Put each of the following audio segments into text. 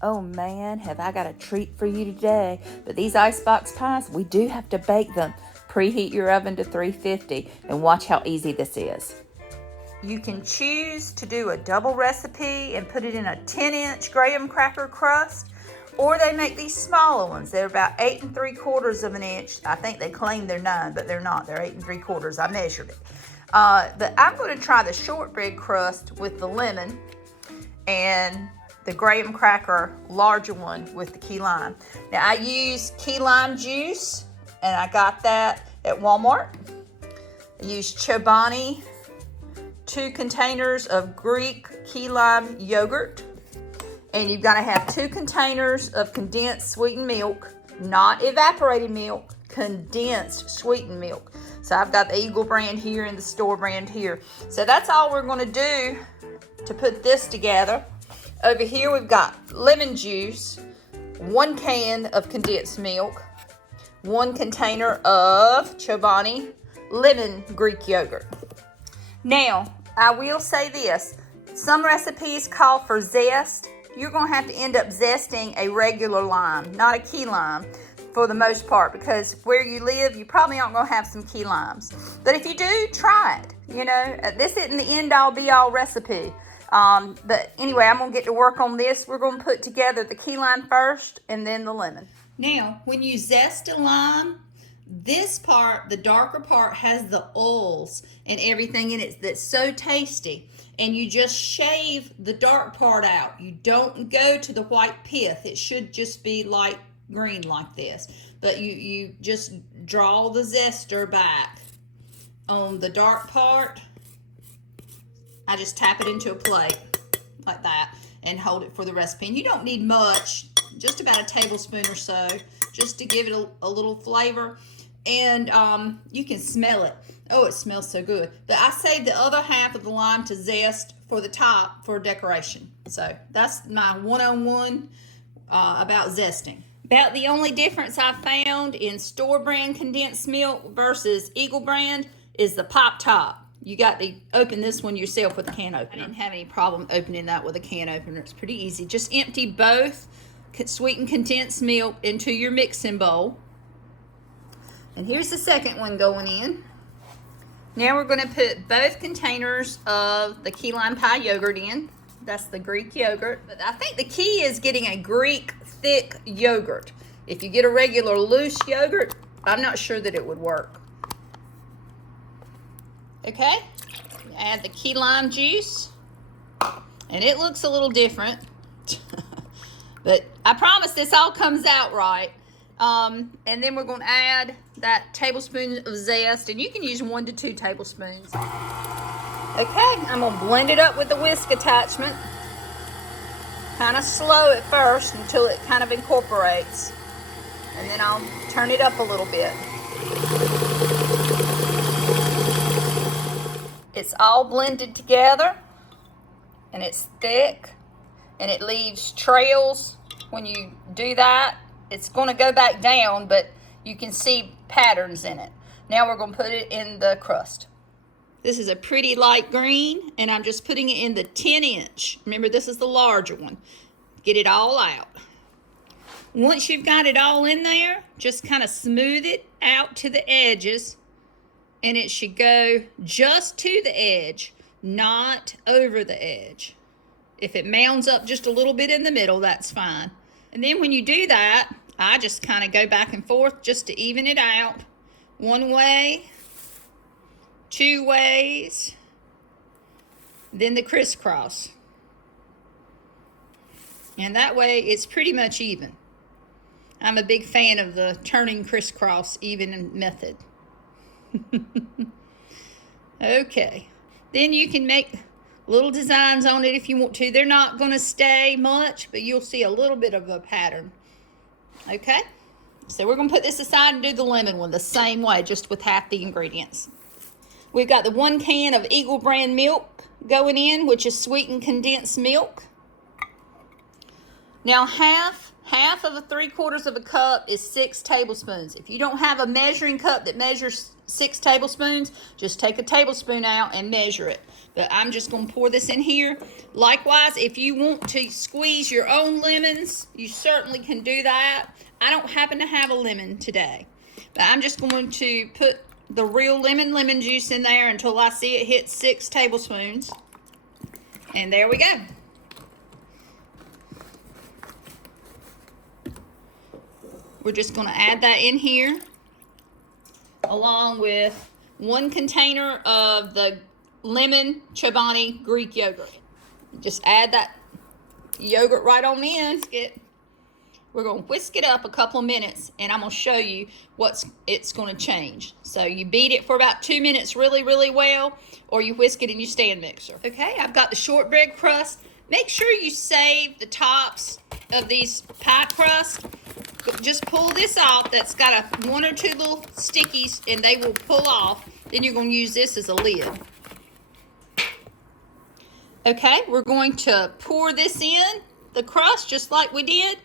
Oh man, have I got a treat for you today. But these icebox pies, we do have to bake them. Preheat your oven to 350 and watch how easy this is. You can choose to do a double recipe and put it in a 10-inch graham cracker crust, or they make these smaller ones. They're about 8 3/4 of an inch. I think they claim they're 9, but they're not. They're 8 3/4. I measured it. But I'm going to try the shortbread crust with the lemon and the graham cracker larger one with the key lime. Now I use key lime juice, and I got that at Walmart. I used Chobani 2 containers of Greek key lime yogurt, and you've got to have 2 containers of condensed sweetened milk, not evaporated milk, condensed sweetened milk. So I've got the Eagle brand here and the store brand here. So that's all we're going to do to put this together. Over here we've got lemon juice, 1 can of condensed milk, 1 container of Chobani lemon Greek yogurt. Now, I will say this, some recipes call for zest. You're going to have to end up zesting a regular lime, not a key lime for the most part, because where you live, you probably aren't going to have some key limes. But if you do, try it. You know, this isn't the end-all be-all recipe. But anyway, I'm going to get to work on this. We're going to put together the key lime first and then the lemon. Now, when you zest a lime, this part, the darker part, has the oils and everything in it that's so tasty. And you just shave the dark part out. You don't go to the white pith. It should just be light green like this. But you just draw the zester back on the dark part. I just tap it into a plate like that and hold it for the recipe. And you don't need much, just about a tablespoon or so, just to give it a little flavor. And you can smell it. Oh, it smells so good. But I saved the other half of the lime to zest for the top for decoration. So that's my one-on-one about zesting. About the only difference I found in store brand condensed milk versus Eagle brand is the pop top. You got to open this one yourself with a can opener. I didn't have any problem opening that with a can opener. It's pretty easy. Just empty both sweetened condensed milk into your mixing bowl. And here's the second one going in. Now we're going to put both containers of the key lime pie yogurt in. That's the Greek yogurt. But I think the key is getting a Greek thick yogurt. If you get a regular loose yogurt, I'm not sure that it would work. Okay, add the key lime juice. And it looks a little different. But I promise this all comes out right. And then we're going to add that tablespoon of zest, and you can use 1 to 2 tablespoons. Okay, I'm going to blend it up with the whisk attachment. Kind of slow at first until it kind of incorporates. And then I'll turn it up a little bit. It's all blended together, and it's thick, and it leaves trails when you do that. It's going to go back down, but you can see patterns in it. Now we're going to put it in the crust. This is a pretty light green, and I'm just putting it in the 10-inch. Remember, this is the larger one. Get it all out. Once you've got it all in there, just kind of smooth it out to the edges, and it should go just to the edge, not over the edge. If it mounds up just a little bit in the middle, that's fine. And then when you do that, I just kind of go back and forth just to even it out. 1 way, 2 ways, then the crisscross. And that way it's pretty much even. I'm a big fan of the turning crisscross even method. Okay, then you can make little designs on it if you want to. They're not going to stay much, but you'll see a little bit of a pattern. Okay, so we're going to put this aside and do the lemon one the same way, just with half the ingredients. We've got the 1 can of Eagle brand milk going in, which is sweetened condensed milk. Now half of a 3/4 of a cup is 6 tablespoons. If you don't have a measuring cup that measures 6 tablespoons, just take a tablespoon out and measure it. But I'm just going to pour this in here. Likewise, if you want to squeeze your own lemons, you certainly can do that. I don't happen to have a lemon today, but I'm just going to put the real lemon juice in there until I see it hit 6 tablespoons. And there we go. We're just going to add that in here along with 1 container of the lemon Chobani Greek yogurt. Just add that yogurt right on in. We're going to whisk it up a couple of minutes, and I'm going to show you it's going to change. So you beat it for about 2 minutes really, really well, or you whisk it in your stand mixer. Okay, I've got the shortbread crust. Make sure you save the tops of these pie crusts. Just pull this off. That's got 1 or 2 little stickies, and they will pull off. Then you're going to use this as a lid. Okay, we're going to pour this in, the crust, just like we did.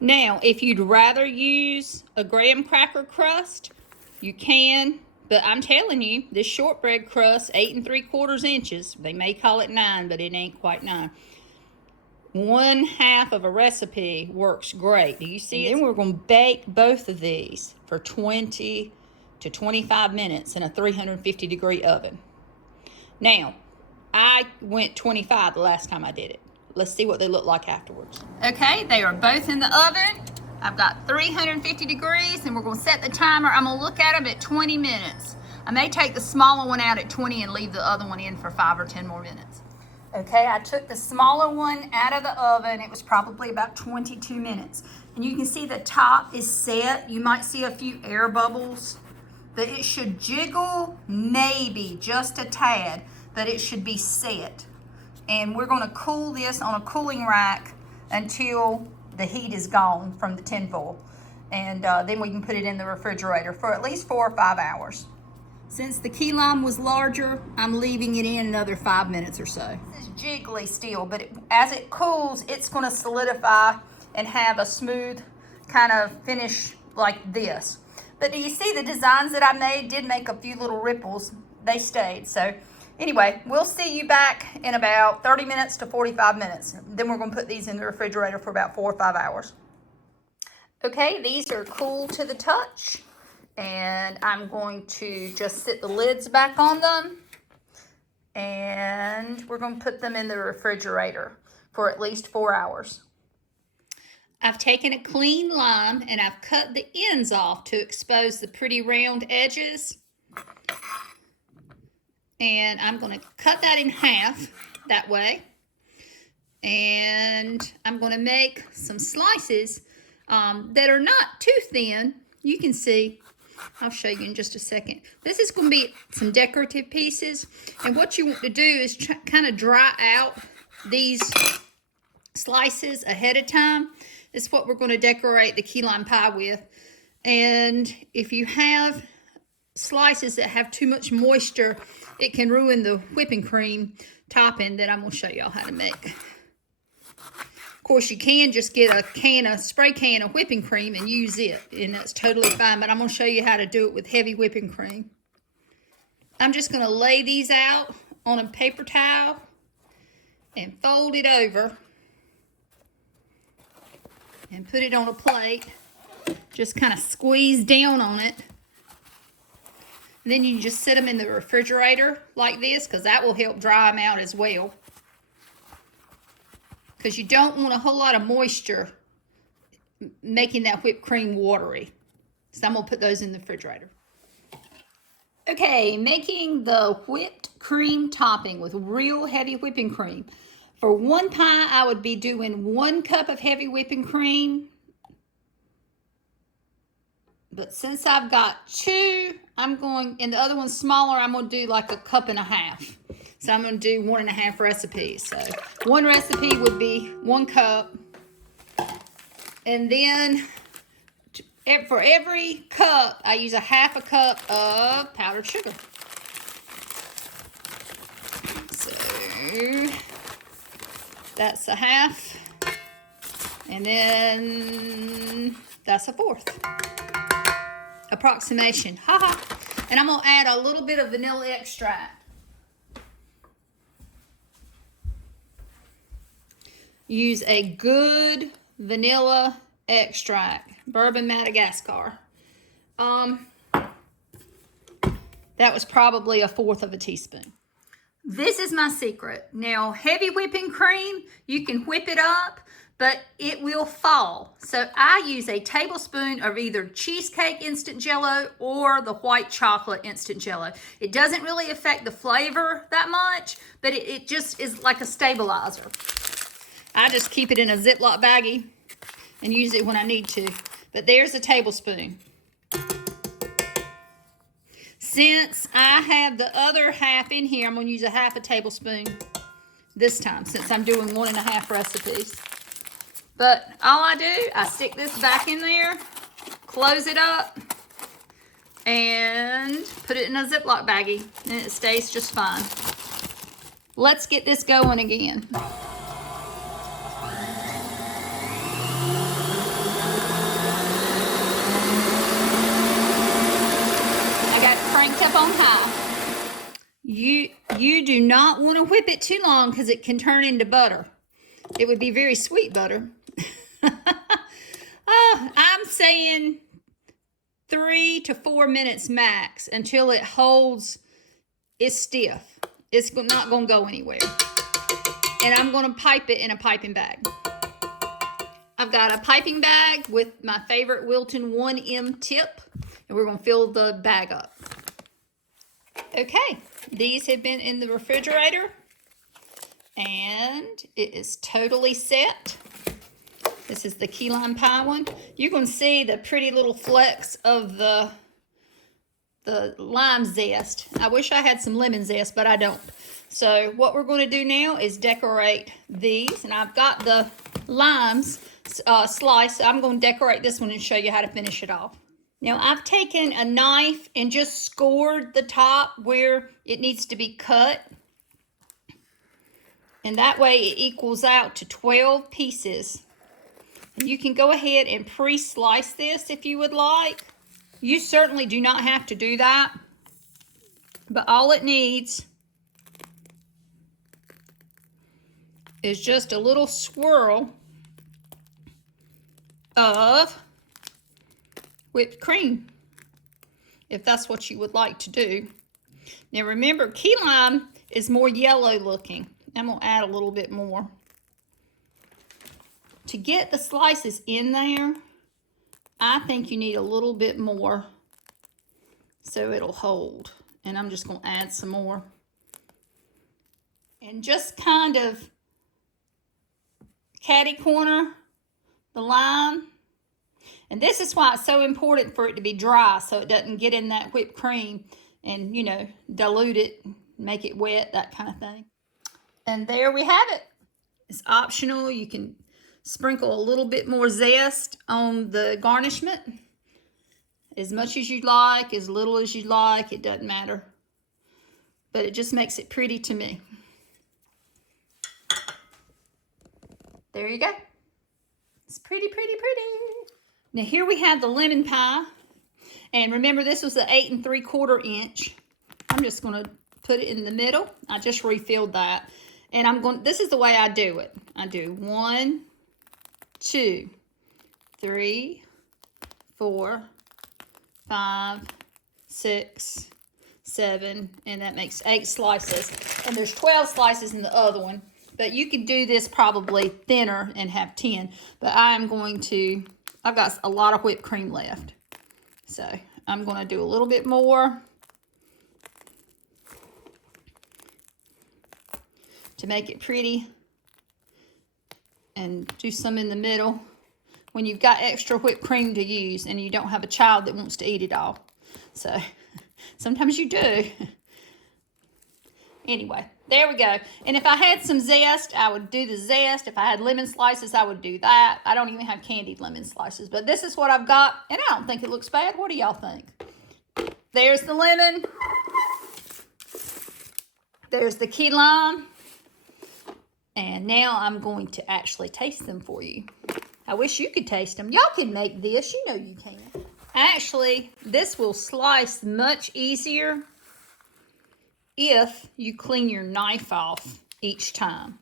Now, if you'd rather use a graham cracker crust, you can, but I'm telling you, this shortbread crust, 8 3/4 inches, they may call it 9, but it ain't quite 9. 1/2 of a recipe works great. Do you see it? Then we're going to bake both of these for 20 to 25 minutes in a 350-degree oven. Now, I went 25 the last time I did it. Let's see what they look like afterwards. Okay, they are both in the oven. I've got 350 degrees, and we're going to set the timer. I'm going to look at them at 20 minutes. I may take the smaller one out at 20 and leave the other one in for 5 or 10 more minutes. Okay, I took the smaller one out of the oven. It was probably about 22 minutes. And you can see the top is set. You might see a few air bubbles, but it should jiggle maybe just a tad, but it should be set. And we're going to cool this on a cooling rack until the heat is gone from the tin foil. And then we can put it in the refrigerator for at least 4 or 5 hours. Since the key lime was larger, I'm leaving it in another 5 minutes or so. This is jiggly still, but as it cools, it's going to solidify and have a smooth kind of finish like this. But do you see the designs that I did make a few little ripples? They stayed. So anyway, we'll see you back in about 30 minutes to 45 minutes. Then we're going to put these in the refrigerator for about 4 or 5 hours. Okay, these are cool to the touch. And I'm going to just sit the lids back on them. And we're going to put them in the refrigerator for at least 4 hours. I've taken a clean lime and I've cut the ends off to expose the pretty round edges. And I'm going to cut that in half that way. And I'm going to make some slices that are not too thin. You can see, I'll show you in just a second. This is going to be some decorative pieces. And what you want to do is kind of dry out these slices ahead of time. It's what we're going to decorate the key lime pie with. And if you have slices that have too much moisture, it can ruin the whipping cream topping that I'm going to show y'all how to make. Of course, you can just get a spray can of whipping cream and use it, and that's totally fine, but I'm going to show you how to do it with heavy whipping cream. I'm just going to lay these out on a paper towel and fold it over and put it on a plate. Just kind of squeeze down on it. And then you can just sit them in the refrigerator like this, because that will help dry them out as well. Because you don't want a whole lot of moisture making that whipped cream watery. So I'm going to put those in the refrigerator. Okay, making the whipped cream topping with real heavy whipping cream. For one pie, I would be doing 1 cup of heavy whipping cream. But since I've got 2, and the other one's smaller, I'm going to do like 1.5 cups. So I'm going to do 1.5 recipes. So one recipe would be 1 cup. And then for every cup, I use 1/2 cup of powdered sugar. So That's a half. And then that's a fourth. Approximation. Haha. And I'm going to add a little bit of vanilla extract. Use a good vanilla extract. Bourbon Madagascar. That was probably a fourth of a teaspoon. This is my secret. Now, heavy whipping cream, you can whip it up, but it will fall. So I use a tablespoon of either cheesecake instant jello or the white chocolate instant jello. It doesn't really affect the flavor that much, but it just is like a stabilizer. I just keep it in a Ziploc baggie and use it when I need to. But there's a tablespoon. Since I have the other half in here, I'm going to use a half a tablespoon this time, since I'm doing 1.5 recipes. But all I do, I stick this back in there, close it up, and put it in a Ziploc baggie, and it stays just fine. Let's get this going again. Cranked up on high. You do not want to whip it too long because it can turn into butter. It would be very sweet butter. I'm saying 3 to 4 minutes max until it holds. It's stiff. It's not going to go anywhere. And I'm going to pipe it in a piping bag. I've got a piping bag with my favorite Wilton 1M tip, and we're going to fill the bag up. Okay, these have been in the refrigerator, and it is totally set. This is the key lime pie one. You can see the pretty little flecks of the lime zest. I wish I had some lemon zest, but I don't. So what we're going to do now is decorate these, and I've got the limes sliced. So I'm going to decorate this one and show you how to finish it off. Now, I've taken a knife and just scored the top where it needs to be cut. And that way it equals out to 12 pieces. And you can go ahead and pre-slice this if you would like. You certainly do not have to do that. But all it needs is just a little swirl of whipped cream, if that's what you would like to do. Now remember, key lime is more yellow looking. I'm going to add a little bit more. To get the slices in there, I think you need a little bit more so it'll hold. And I'm just going to add some more. And just kind of catty corner the lime. And this is why it's so important for it to be dry so it doesn't get in that whipped cream and, you know, dilute it, make it wet, that kind of thing. And there we have it. It's optional. You can sprinkle a little bit more zest on the garnishment. As much as you like, as little as you like, it doesn't matter. But it just makes it pretty to me. There you go. It's pretty, pretty, pretty. Now here we have the lemon pie. And remember, this was the 8 3/4 inch. I'm just going to put it in the middle. I just refilled that. And this is the way I do it. I do 1, 2, 3, 4, 5, 6, 7, and that makes 8 slices. And there's 12 slices in the other one. But you could do this probably thinner and have 10. But I've got a lot of whipped cream left. So I'm going to do a little bit more to make it pretty. And do some in the middle when you've got extra whipped cream to use and you don't have a child that wants to eat it all. So sometimes you do. Anyway, there we go. And if I had some zest, I would do the zest. If I had lemon slices, I would do that. I don't even have candied lemon slices. But this is what I've got, and I don't think it looks bad. What do y'all think? There's the lemon. There's the key lime. And now I'm going to actually taste them for you. I wish you could taste them. Y'all can make this. You know you can. Actually, this will slice much easier if you clean your knife off each time.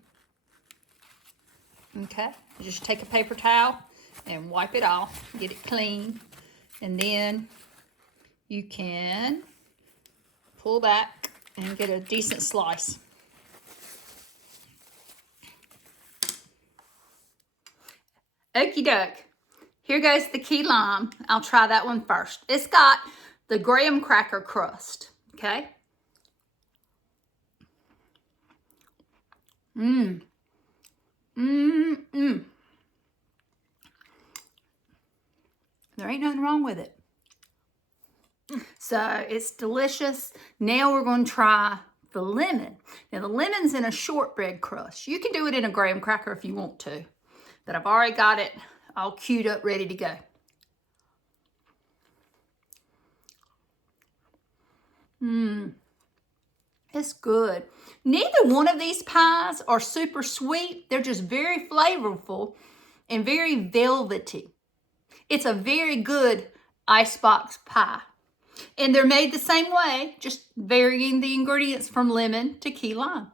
Okay, just take a paper towel and wipe it off, get it clean, and then you can pull back and get a decent slice. Okie doke. Here goes the key lime. I'll try that one first. It's got the graham cracker crust, okay? There ain't nothing wrong with it. So it's delicious. Now we're going to try the lemon. Now the lemon's in a shortbread crust. You can do it in a graham cracker if you want to, but I've already got it all queued up, ready to go. It's good. Neither one of these pies are super sweet. They're just very flavorful and very velvety. It's a very good icebox pie. And they're made the same way, just varying the ingredients from lemon to key lime.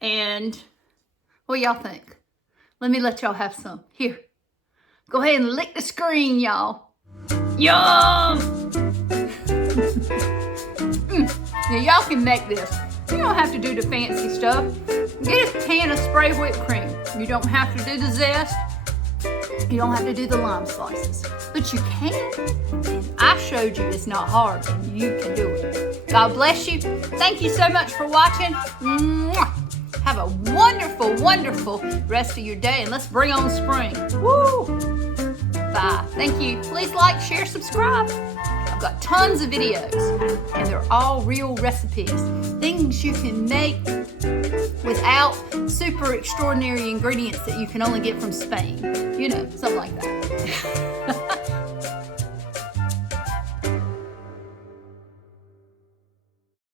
And what y'all think? Let me let y'all have some. Here. Go ahead and lick the screen, y'all. Yum! Now y'all can make this. You don't have to do the fancy stuff. Get a can of spray whipped cream. You don't have to do the zest. You don't have to do the lime slices. But you can. I showed you it's not hard, and you can do it. God bless you. Thank you so much for watching. Mwah! Have a wonderful, wonderful rest of your day, and let's bring on spring. Woo! Bye. Thank you. Please like, share, subscribe. I've got tons of videos, and they're all real recipes. Things you can make without super extraordinary ingredients that you can only get from Spain. You know, something like that.